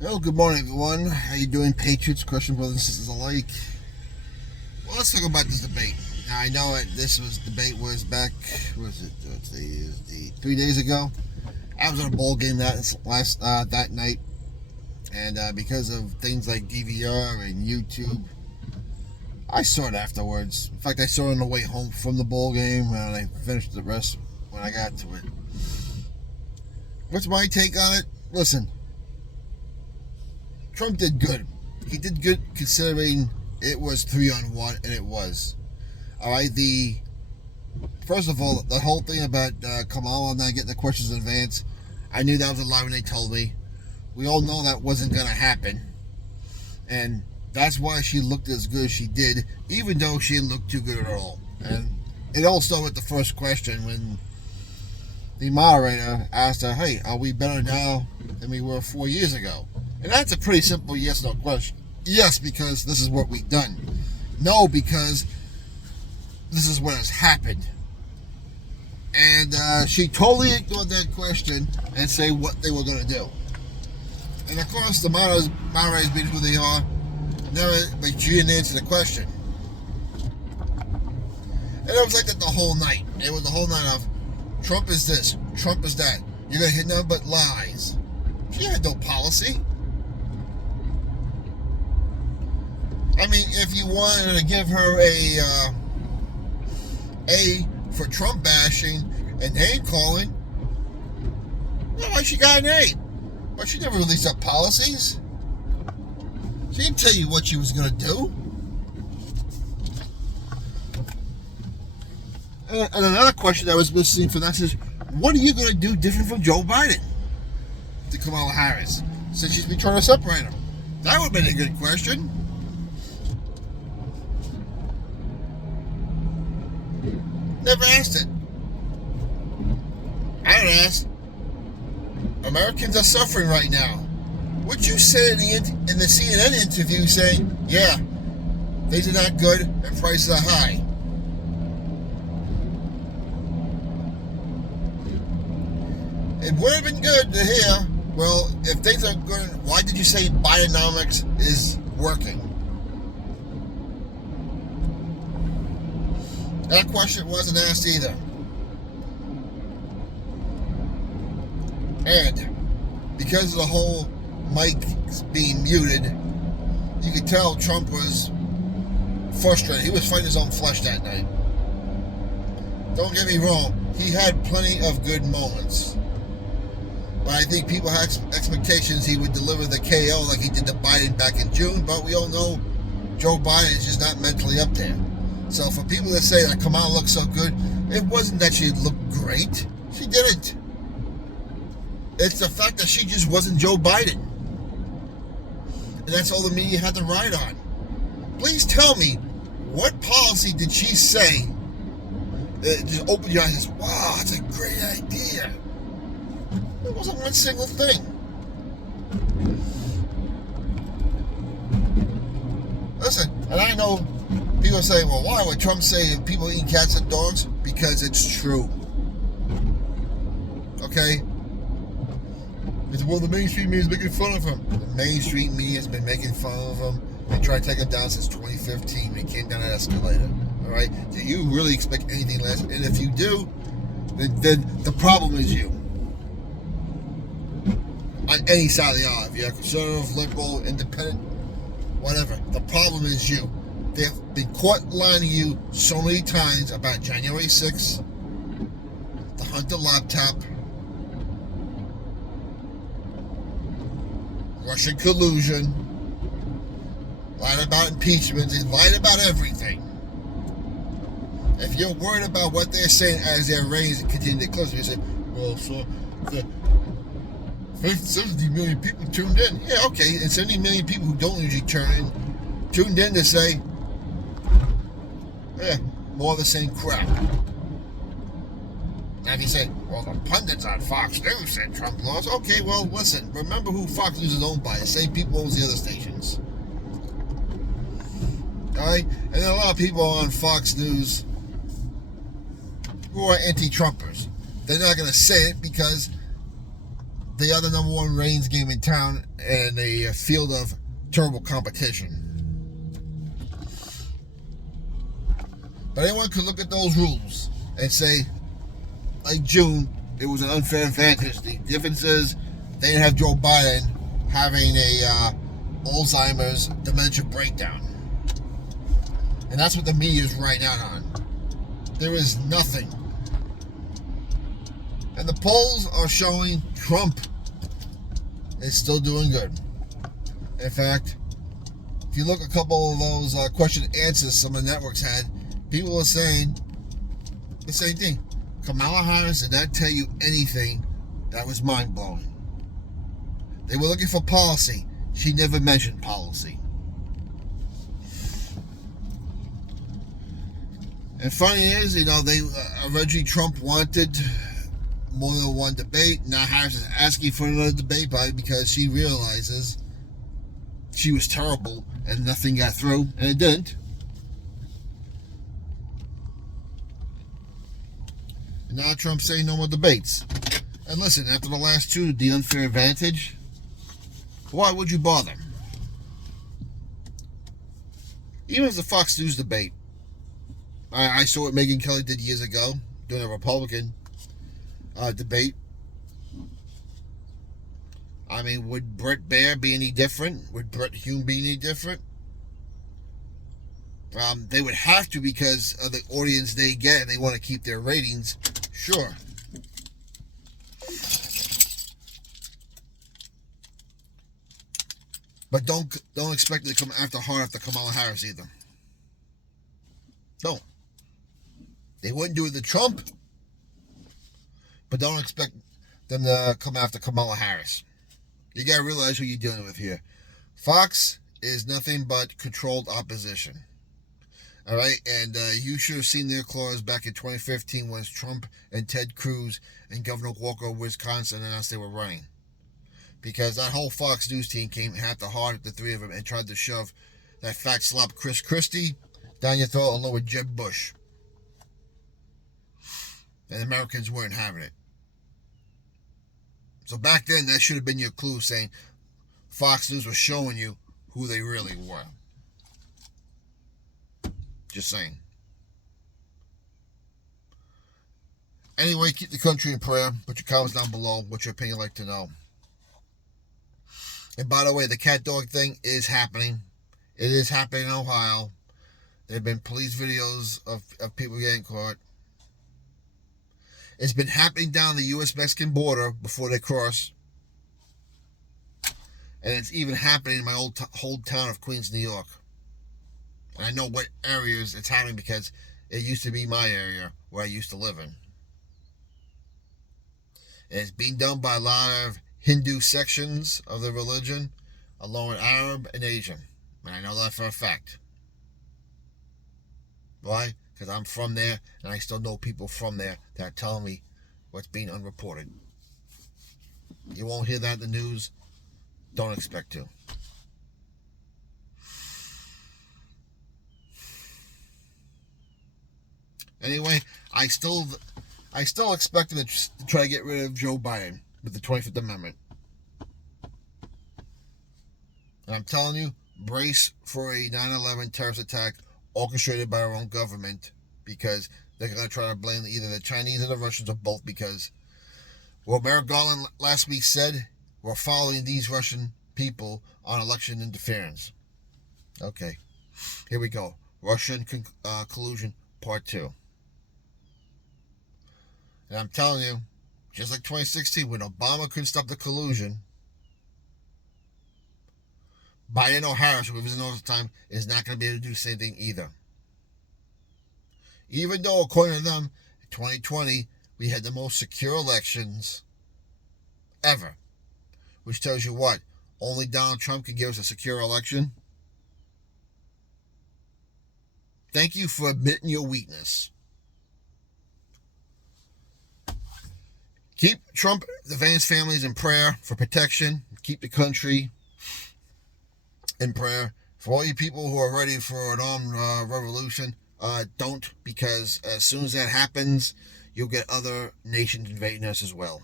Well, good morning, everyone. How you doing, Patriots, Christian brothers and sisters alike? Well, let's talk about this debate. Now, I know debate was back. Was it? Today is the 3 days ago. I was at a bowl game that night, and because of things like DVR and YouTube, I saw it afterwards. In fact, I saw it on the way home from the bowl game, and I finished the rest when I got to it. What's my take on it? Listen. Trump did good. He did good considering it was 3-on-1, and it was. All right. First of all, the whole thing about Kamala not getting the questions in advance, I knew that was a lie when they told me. We all know that wasn't gonna happen, and that's why she looked as good as she did, even though she didn't look too good at all. And it all started with the first question when the moderator asked her, "Hey, are we better now than we were 4 years ago?" And that's a pretty simple yes/no question. Yes, because this is what we've done. No, because this is what has happened. And she totally ignored that question and say what they were going to do. And of course, the moderators being who they are, she didn't answer the question. And it was like that the whole night. It was the whole night of Trump is this, Trump is that. You're going to hit nothing but lies. She had no policy. I mean, if you wanted to give her a for Trump bashing and name calling, well, she got an A. But she never released her policies. She didn't tell you what she was going to do. And another question I was missing from that is, what are you going to do different from Joe Biden to Kamala Harris, since she's been trying to separate them? That would have been a good question. Never asked it. I would ask, Americans are suffering right now. What you said in the CNN interview saying, yeah, things are not good and prices are high. It would have been good to hear, well, if things are good, why did you say Bidenomics is working? That question wasn't asked either. And because of the whole mic being muted, you could tell Trump was frustrated. He was fighting his own flesh that night. Don't get me wrong, he had plenty of good moments. But I think people had expectations he would deliver the KO like he did to Biden back in June, but we all know Joe Biden is just not mentally up there. So for people that say that Kamala looks so good, it wasn't that she looked great. She didn't. It's the fact that she just wasn't Joe Biden. And that's all the media had to ride on. Please tell me, what policy did she say that just opened your eyes and says, wow, that's a great idea? It wasn't one single thing. Listen, and I know people say, well, why would Trump say people eating cats and dogs? Because it's true. Okay? It's, well, the mainstream media is making fun of him. The mainstream media has been making fun of him. They tried to take him down since 2015 when he came down that escalator. All right? Do you really expect anything less? And if you do, then the problem is you. On any side of the aisle, if you're conservative, liberal, independent, whatever, the problem is you. They've been caught lying to you so many times about January 6th, the Hunter laptop, Russian collusion, lied about impeachment, they lied about everything. If you're worried about what they're saying as their ratings continue to close, you say, well, so the 70 million people tuned in. Yeah, okay, and 70 million people who don't usually tuned in to say, yeah, more of the same crap. Now if you say, well, the pundits on Fox News said Trump lost. Okay, well, listen, remember who Fox News is owned by. The same people owns the other stations. Alright? And there are a lot of people on Fox News who are anti-Trumpers. They're not going to say it because they are the number one ratings game in town and a field of terrible competition. But anyone could look at those rules and say, like June, it was an unfair advantage. The difference is they didn't have Joe Biden having a Alzheimer's dementia breakdown. And that's what the media is right out on. There is nothing. And the polls are showing Trump is still doing good. In fact, if you look at a couple of those question and answers some of the networks had, people are saying the same thing. Kamala Harris did not tell you anything that was mind-blowing. They were looking for policy. She never mentioned policy. And funny is, they originally Trump wanted more than one debate. Now Harris is asking for another debate, probably because she realizes she was terrible and nothing got through, and it didn't. And now Trump's saying no more debates. And listen, after the last two, the unfair advantage, why would you bother? Even if the Fox News debate, I saw what Megyn Kelly did years ago during a Republican debate. I mean, would Bret Baier be any different? Would Bret Hume be any different? They would have to because of the audience they get. They want to keep their ratings. Sure. But don't expect it to come hard after Kamala Harris either. Don't. They wouldn't do it to Trump, but don't expect them to come after Kamala Harris. You gotta realize who you're dealing with here. Fox is nothing but controlled opposition. All right, and you should have seen their clause back in 2015 when Trump and Ted Cruz and Governor Walker of Wisconsin announced they were running. Because that whole Fox News team came half the hard at the three of them and tried to shove that fat slop Chris Christie down your throat along with Jeb Bush. And Americans weren't having it. So back then, that should have been your clue saying Fox News was showing you who they really were. Just saying. Anyway, keep the country in prayer. Put your comments down below. What's your opinion like to know? And by the way, the cat dog thing is happening. It is happening in Ohio. There have been police videos of people getting caught. It's been happening down the U.S.-Mexican border before they cross. And it's even happening in my old town of Queens, New York. And I know what areas it's happening because it used to be my area where I used to live in. And it's being done by a lot of Hindu sections of the religion, along with Arab and Asian. And I know that for a fact. Why? Because I'm from there, and I still know people from there that are telling me what's being unreported. You won't hear that in the news. Don't expect to. Anyway, I still expect them to try to get rid of Joe Biden with the 25th Amendment. And I'm telling you, brace for a 9/11 terrorist attack orchestrated by our own government, because they're going to try to blame either the Chinese or the Russians or both, because what Merrick Garland last week said, we're following these Russian people on election interference. Okay, here we go. Russian collusion part 2. And I'm telling you, just like 2016, when Obama couldn't stop the collusion, Biden or Harris, whoever's in office at the time, is not going to be able to do the same thing either. Even though, according to them, in 2020, we had the most secure elections ever. Which tells you what? Only Donald Trump can give us a secure election? Thank you for admitting your weakness. Keep Trump, the Vance families in prayer for protection. Keep the country in prayer. For all you people who are ready for an armed revolution, don't, because as soon as that happens, you'll get other nations invading us as well.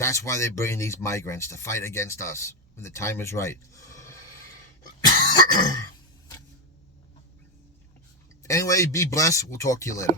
That's why they bring these migrants to fight against us when the time is right. Anyway, be blessed. We'll talk to you later.